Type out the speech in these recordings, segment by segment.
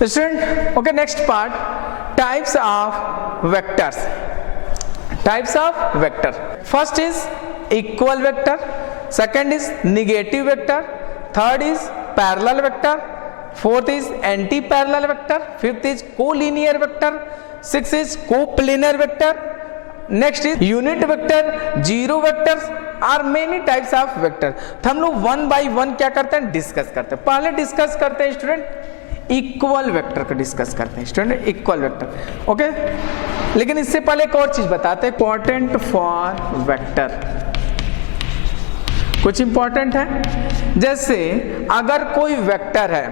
Student, okay, next part, types of vectors. Types of vector. First is equal vector, second is negative vector, third is parallel vector, fourth is anti-parallel vector, fifth is collinear vector, sixth is coplanar vector, next is unit vector, zero vectors are many types of vector. तो हम लोग one by one क्या करते हैं, discuss करते हैं. पहले discuss करते हैं स्टूडेंट इक्वल वेक्टर को डिस्कस करते हैं स्टूडेंट, इक्वल वेक्टर. ओके, लेकिन इससे पहले एक और चीज बताते हैं, इंपॉर्टेंट फॉर वेक्टर. कुछ इंपॉर्टेंट है, जैसे अगर कोई वेक्टर है,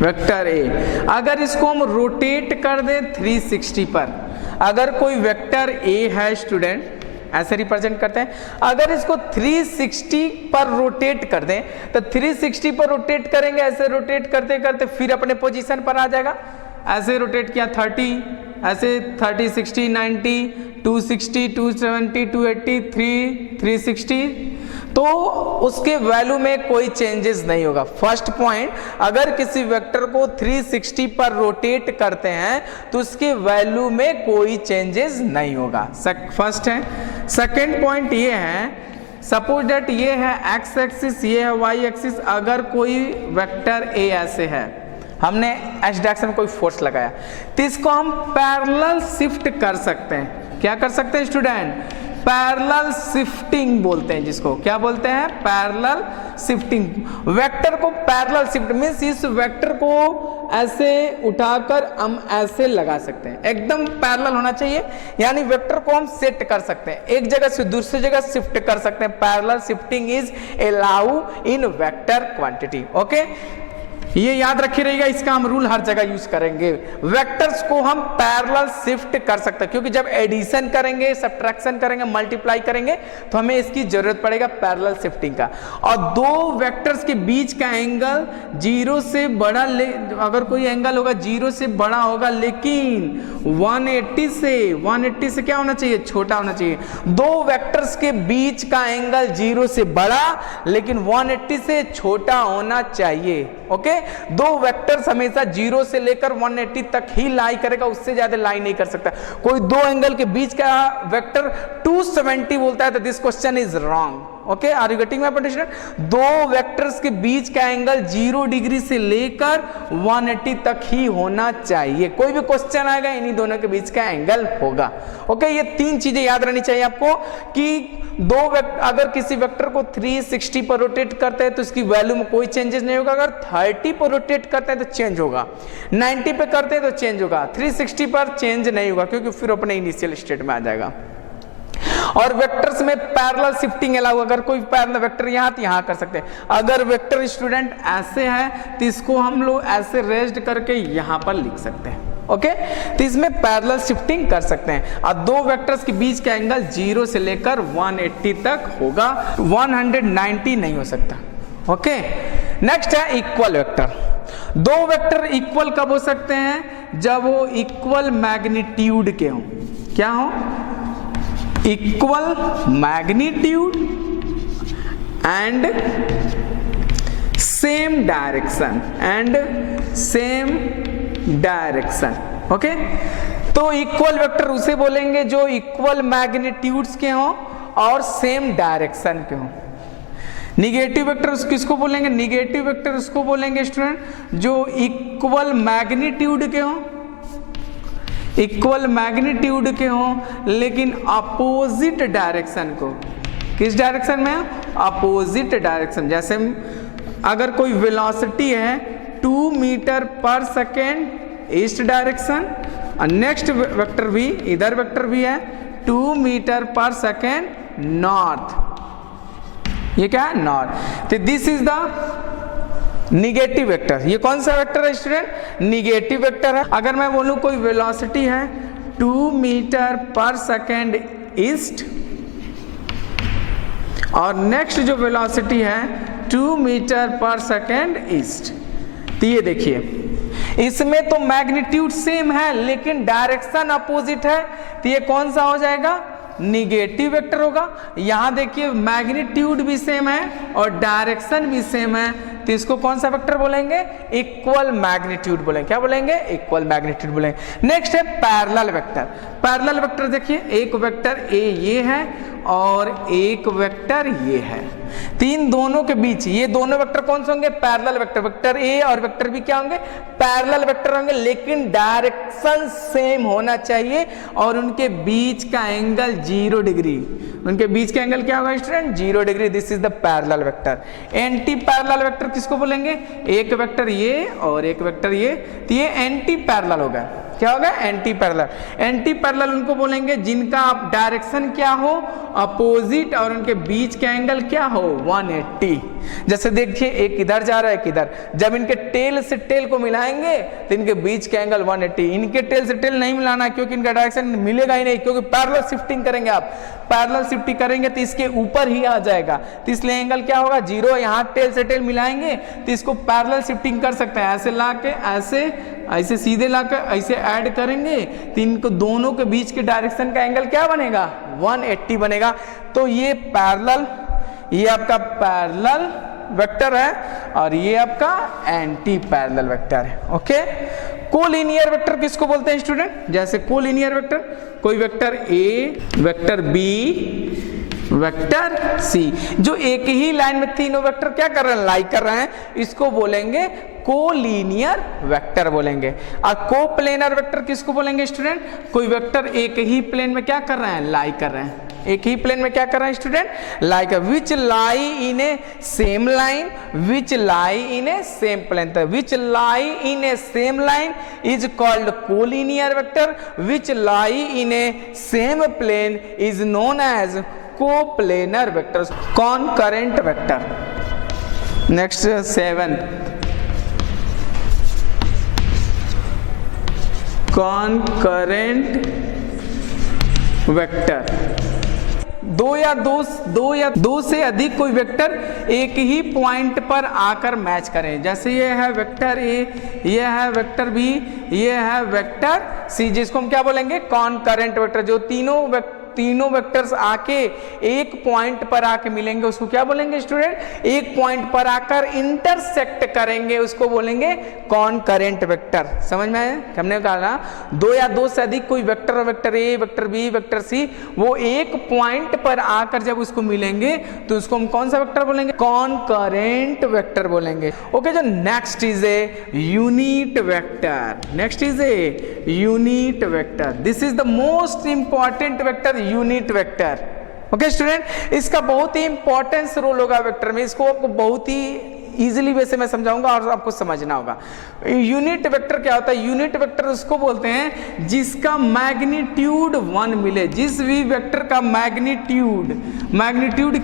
वेक्टर ए, अगर इसको हम रोटेट कर दें 360 पर, अगर कोई वेक्टर ए है स्टूडेंट, ऐसे रिप्रेजेंट करते हैं, अगर इसको 360 पर रोटेट कर दें तो 360 पर रोटेट करेंगे, ऐसे रोटेट करते करते फिर अपने पोजीशन पर आ जाएगा. ऐसे रोटेट किया 30, ऐसे 30, 60, 90, 260, 270, 280, 360, तो उसके वैल्यू में कोई चेंजेस नहीं होगा. फर्स्ट पॉइंट, अगर किसी वेक्टर को 360 पर रोटेट करते हैं तो उसके वैल्यू में कोई चेंजेस नहीं होगा. फर्स्ट है. सेकेंड पॉइंट ये है, सपोज दैट ये है एक्स एक्सिस, ये है वाई एक्सिस. अगर कोई वेक्टर ए ऐसे है, हमने एच डायरेक्शन में कोई फोर्स लगाया, तो इसको हम पैरेलल शिफ्ट कर सकते हैं. क्या कर सकते हैं स्टूडेंट? पैरेलल शिफ्टिंग बोलते हैं जिसको. क्या बोलते हैं? Parallel shifting. वेक्टर को पैरेलल शिफ्ट मींस इस वेक्टर को ऐसे उठाकर हम ऐसे लगा सकते हैं, एकदम पैरेलल होना चाहिए. यानी वेक्टर को हम सेट कर सकते हैं, एक जगह से दूसरी जगह शिफ्ट कर सकते हैं. Parallel shifting is allow in vector quantity. Okay, ये याद रखी रहेगा, इसका हम रूल हर जगह यूज करेंगे. वेक्टर्स को हम पैरेलल शिफ्ट कर सकते हैं, क्योंकि जब एडिशन करेंगे, सब्ट्रैक्शन करेंगे, मल्टीप्लाई करेंगे तो हमें इसकी जरूरत पड़ेगा पैरेलल शिफ्टिंग का. और दो वेक्टर्स के बीच का एंगल जीरो से बड़ा, अगर कोई एंगल होगा जीरो से बड़ा होगा, लेकिन 180 से क्या होना चाहिए? छोटा होना चाहिए. दो वेक्टर्स के बीच का एंगल जीरो से बड़ा लेकिन 180 से छोटा होना चाहिए. ओके, दो वेक्टर्स हमेशा जीरो से लेकर 180 तक ही लाई करेगा, उससे ज्यादा लाई नहीं कर सकता. कोई दो एंगल के बीच का वेक्टर 270 बोलता है तो this question is wrong. Okay, are you getting my point? दो वेक्टर्स के बीच का एंगल 0 डिग्री से लेकर 180 तक ही होना चाहिए. कोई भी क्वेश्चन आएगा इन्हीं दोनों के बीच का एंगल होगा. ओके, ये तीन चीजें याद रहनी चाहिए आपको कि अगर किसी वेक्टर को 360 पर रोटेट करते हैं तो इसकी वैल्यू में कोई चेंजेस नहीं होगा. अगर 30 पर रोटेट करते हैं तो चेंज होगा, 90 पे करते हैं तो चेंज होगा, 360 पर चेंज नहीं होगा, क्योंकि फिर अपने इनिशियल स्टेट में आ जाएगा. और वेक्टर्स में पैरेलल शिफ्टिंग अलाउ, अगर कोई पैरेलल वेक्टर यहाँ तो यहाँ कर सकते हैं. अगर वेक्टर स्टूडेंट ऐसे है तो इसको हम लोग ऐसे रेज्ड करके यहाँ पर लिख सकते हैं. ओके, तो इसमें पैरेलल शिफ्टिंग कर सकते हैं. और दो वेक्टर्स के बीच का एंगल 0 से लेकर 180 तक होगा, 190 नहीं हो सकता. ओके, नेक्स्ट है इक्वल वेक्टर. दो वेक्टर इक्वल कब हो सकते हैं? जब वो इक्वल मैग्नीट्यूड के हों. क्या हो? Equal magnitude and same direction okay, तो इक्वल वेक्टर उसे बोलेंगे जो इक्वल मैग्नीट्यूड्स के हों और सेम डायरेक्शन के हों. निगेटिव वेक्टर किसको बोलेंगे? निगेटिव वेक्टर उसको बोलेंगे स्टूडेंट जो इक्वल मैग्नीट्यूड के हों, इक्वल मैग्नीट्यूड के हों लेकिन अपोजिट डायरेक्शन को. किस डायरेक्शन में? Opposite direction. जैसे अगर कोई वेलोसिटी है 2 मीटर पर सेकेंड ईस्ट डायरेक्शन, और नेक्स्ट वेक्टर भी, इधर वेक्टर भी है 2 मीटर पर सेकेंड नॉर्थ. ये क्या है? नॉर्थ. तो this is the negative vector. ये कौन सा वेक्टर है स्टूडेंट? निगेटिव वेक्टर है. अगर मैं बोलूं कोई वेलोसिटी है 2 मीटर पर सेकेंड ईस्ट और नेक्स्ट जो वेलोसिटी है 2 मीटर पर सेकेंड ईस्ट, तो ये देखिए इसमें तो मैग्नीट्यूड सेम है लेकिन डायरेक्शन अपोजिट है, तो ये कौन सा हो जाएगा? निगेटिव वेक्टर होगा। यहां देखिए मैग्नीट्यूड भी सेम है और डायरेक्शन भी सेम है, तो इसको कौन सा वेक्टर बोलेंगे? इक्वल मैग्नीट्यूड बोलेंगे। क्या बोलेंगे? इक्वल मैग्नीट्यूड बोलेंगे। नेक्स्ट है पैरेलल वेक्टर। पैरेलल वेक्टर देखिए, एक वेक्टर ए ये है और एक वेक्टर ये है, तीन दोनों के बीच ये दोनों वेक्टर कौन से होंगे? Parallel vector. वेक्टर ए और वेक्टर बी क्या होंगे? पैरेलल वेक्टर होंगे, लेकिन डायरेक्शन सेम होना चाहिए और उनके बीच का एंगल 0 डिग्री। उनके बीच का एंगल क्या होगा student? 0 degree. This is the parallel vector. Anti parallel vector किसको बोलेंगे? एक वेक्टर ये और एक वेक्टर ये, तो ये एंटी पैरेलल होगा। क्या होगा? Anti parallel. एंटी पैरेलल उनको बोलेंगे जिनका डायरेक्शन क्या हो? अपोजिट, और उनके बीच का एंगल क्या हो? 180। जैसे देखिए, एक इधर जा रहा है, एक इधर, जब इनके टेल से टेल को मिलाएंगे तो इनके बीच का एंगल 180। इनके टेल से टेल नहीं मिलाना क्योंकि इनका डायरेक्शन मिलेगा ही नहीं, क्योंकि पैरेलल शिफ्टिंग करेंगे आप। पैरेलल शिफ्टिंग करेंगे तो इसके ऊपर ही आ जाएगा, तो इसलिए एंगल क्या होगा? 0। यहाँ टेल से टेल मिलाएंगे तो इसको पैरेलल शिफ्टिंग कर सकते हैं। ऐसे ला के ऐसे सीधे लाकर ऐसे ऐड करेंगे तो इनको दोनों के बीच के डायरेक्शन का एंगल क्या बनेगा? 180 बनेगा। तो ये पैरेलल, ये आपका पैरेलल वेक्टर है और ये आपका एंटी पैरेलल वेक्टर है। ओके। कोलिनियर वेक्टर किसको बोलते हैं स्टूडेंट? जैसे कोलिनियर वेक्टर, कोई vector A, vector B, vector C, जो एक ही लाइन में तीनों वेक्टर क्या कर रहे हैं? लाई कर रहे हैं, इसको बोलेंगे कोलिनियर वेक्टर बोलेंगे। और कोप्लेनर वेक्टर किसको बोलेंगे स्टूडेंट? कोई वेक्टर एक ही प्लेन में क्या कर रहे हैं? लाई कर रहे हैं। एक ही प्लेन में क्या कर रहे हैं स्टूडेंट? लाई कर। Which lie in a same line, which lie in a same plane. तो which lie in a same line is called collinear vector, which lie in a same plane is known as coplanar vector, concurrent vector. Next 7, concurrent vector. दो या अधिक कोई vector एक ही point पर आकर match करें। जैसे ये है वेक्टर ए, ये है वेक्टर बी, ये है वेक्टर सी, जिसको हम क्या बोलेंगे? कॉनकरेंट वेक्टर। जो तीनों वेक्टर्स आके एक पॉइंट पर आके मिलेंगे उसको क्या बोलेंगे स्टूडेंट? एक पॉइंट पर आकर इंटरसेक्ट करेंगे उसको बोलेंगे कॉनकरेंट वेक्टर। समझ में आया? हमने कहा ना, दो या दो से अधिक कोई vector, vector A, vector B, vector C, वो एक पॉइंट पर आकर जब उसको मिलेंगे तो उसको हम कौन सा वेक्टर बोलेंगे? कॉनकरेंट वेक्टर बोलेंगे। ओके। जो next is a unit vector. Next is a unit vector. This is the most important vector, unit vector. Okay student, इसका बहुत ही इंपॉर्टेंस रोल होगा वेक्टर में। इसको आपको बहुत ही इजीली वैसे मैं समझाऊंगा और आपको समझना होगा। यूनिट वेक्टर क्या होता है? यूनिट वेक्टर उसको बोलते हैं जिसका मैग्नीट्यूड 1 मिले। जिस भी वेक्टर का मैग्नीट्यूड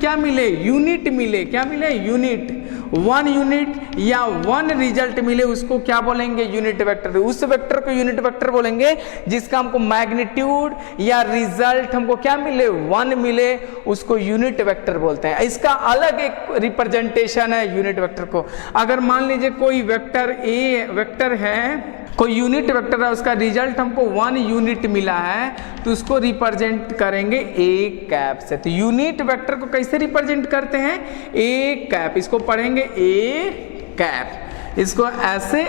क्या मिले? यूनिट मिले। क्या मिले? यूनिट। 1 यूनिट या 1 रिजल्ट मिले उसको क्या बोलेंगे? Unit vector. उस वेक्टर को यूनिट वेक्टर बोलेंगे जिसका हमको मैग्नीट्यूड या रिजल्ट हमको क्या मिले? 1 मिले, उसको यूनिट वेक्टर बोलते हैं। इसका अलग एक रिप्रेजेंटेशन है यूनिट वेक्टर को। अगर मान लीजिए कोई वेक्टर ए वेक्टर है, कोई यूनिट वेक्टर है, उसका रिजल्ट हमको 1 यूनिट मिला है, तो उसको रिप्रेजेंट करेंगे ए कैप से। तो यूनिट वेक्टर को कैसे रिप्रेजेंट करते हैं? A cap. इसको पढ़ेंगे ए कैप। इसको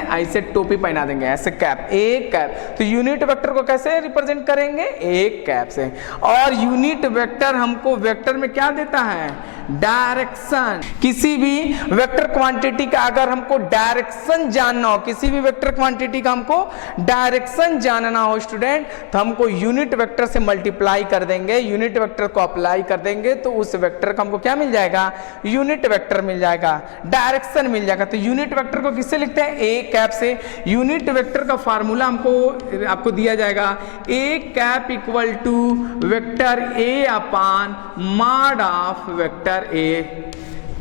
ऐसे टोपी पहना देंगे, ऐसे कैप, ए कैप। तो यूनिट वेक्टर को कैसे रिप्रेजेंट करेंगे? ए कैप से। और यूनिट वेक्टर हमको वेक्टर में क्या देता है? डायरेक्शन। किसी भी वेक्टर क्वांटिटी का अगर हमको डायरेक्शन जानना हो, किसी भी वेक्टर क्वांटिटी का हमको डायरेक्शन जानना हो स्टूडेंट, तो हमको यूनिट वेक्टर से मल्टीप्लाई कर देंगे, यूनिट वेक्टर को अप्लाई कर देंगे तो उस वेक्टर का हमको क्या मिल जाएगा? यूनिट वेक्टर मिल जाएगा, डायरेक्शन मिल जाएगा। तो यूनिट वेक्टर को किससे लिखते हैं? ए कैप से। यूनिट वेक्टर का फार्मूला आपको दिया जाएगा, A cap equal to vector A upon mod of vector A.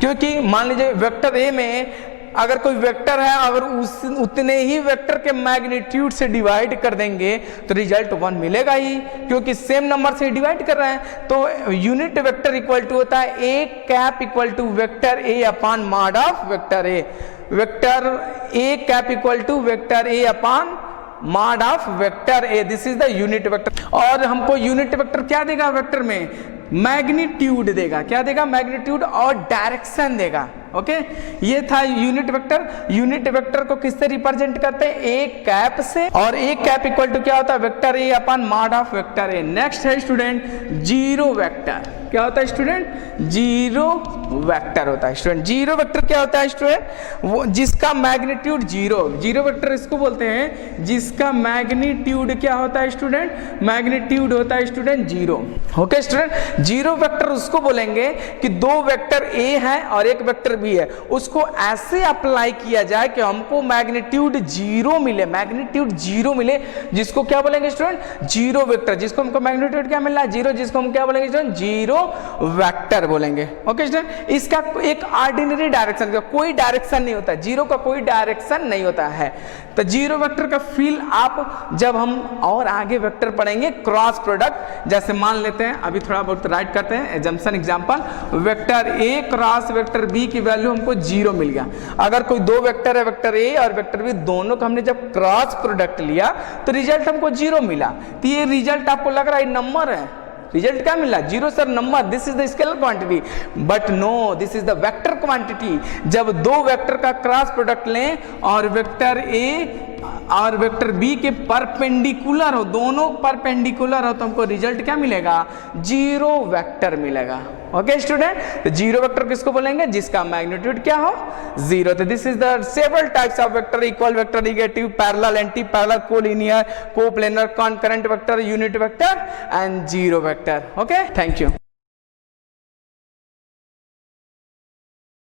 क्योंकि मान लीजिए वेक्टर ए में अगर कोई वेक्टर है, अगर उतने ही वेक्टर के मैग्नीट्यूड से डिवाइड कर देंगे तो रिजल्ट 1 मिलेगा ही, क्योंकि सेम नंबर से डिवाइड कर रहे हैं। तो यूनिट वेक्टर इक्वल टू होता है A cap equal to vector A upon mod of vector A. Vector A cap equal to vector A upon mod of vector A. This is the unit vector. और हमको unit vector क्या देगा vector में? Magnitude देगा। क्या देगा? Magnitude और direction देगा। ओके, ये था यूनिट वेक्टर। यूनिट वेक्टर को किससे रिप्रेजेंट करते हैं? ए कैप से, और ए कैप इक्वल टू क्या होता है? Vector A upon mod of vector A. Next है स्टूडेंट जीरो वेक्टर। क्या होता है स्टूडेंट? जीरो वेक्टर होता है स्टूडेंट। जीरो वेक्टर क्या होता है स्टूडेंट? वो जिसका मैग्नीट्यूड जीरो। जीरो वेक्टर इसको बोलते हैं जिसका मैग्नीट्यूड क्या होता है स्टूडेंट? मैग्नीट्यूड होता है student zero. Okay student, zero vector उसको बोलेंगे कि दो वेक्टर ए है और एक वेक्टर बी है, उसको ऐसे अप्लाई किया जाए कि हमको मैग्नीट्यूड जीरो मिले। मैग्नीट्यूड जीरो मिले जिसको क्या बोलेंगे स्टूडेंट? Zero vector. जिसको हमको मैग्नीट्यूड क्या मिल रहा है? जीरो। जिसको हम क्या बोलेंगे स्टूडेंट? जीरो वेक्टर बोलेंगे। ओके स्टूडेंट, इसका एक ऑर्डिनरी डायरेक्शन, कोई डायरेक्शन नहीं होता, जीरो का कोई डायरेक्शन नहीं होता है। तो जीरो वेक्टर का फील आप जब हम और आगे वेक्टर पढ़ेंगे, क्रॉस प्रोडक्ट, जैसे मान लेते हैं अभी थोड़ा बहुत राइट करते हैं assumption example, vector A cross vector B की वैल्यू हमको जीरो मिल गया। अगर कोई दो वेक्टर है, वेक्टर ए और वेक्टर बी, दोनों का हमने जब क्रॉस प्रोडक्ट लिया तो रिजल्ट हमको जीरो मिला। तो ये रिजल्ट आपको लग रहा है नंबर है, रिजल्ट क्या मिला? Zero sir number, this is the scalar quantity, but no, this is the vector quantity. जब दो वेक्टर का क्रॉस प्रोडक्ट लें और वेक्टर ए और वेक्टर बी के परपेंडिकुलर हो, दोनों परपेंडिकुलर हो, तो हमको रिजल्ट क्या मिलेगा? जीरो वेक्टर मिलेगा। ओके स्टूडेंट, तो जीरो वेक्टर किसको बोलेंगे? जिसका मैग्नीट्यूड क्या हो? जीरो। तो this is the several types of vector: equal vector, negative, parallel, anti parallel, collinear, coplanar, concurrent vector, unit vector and zero vector. Okay, thank you.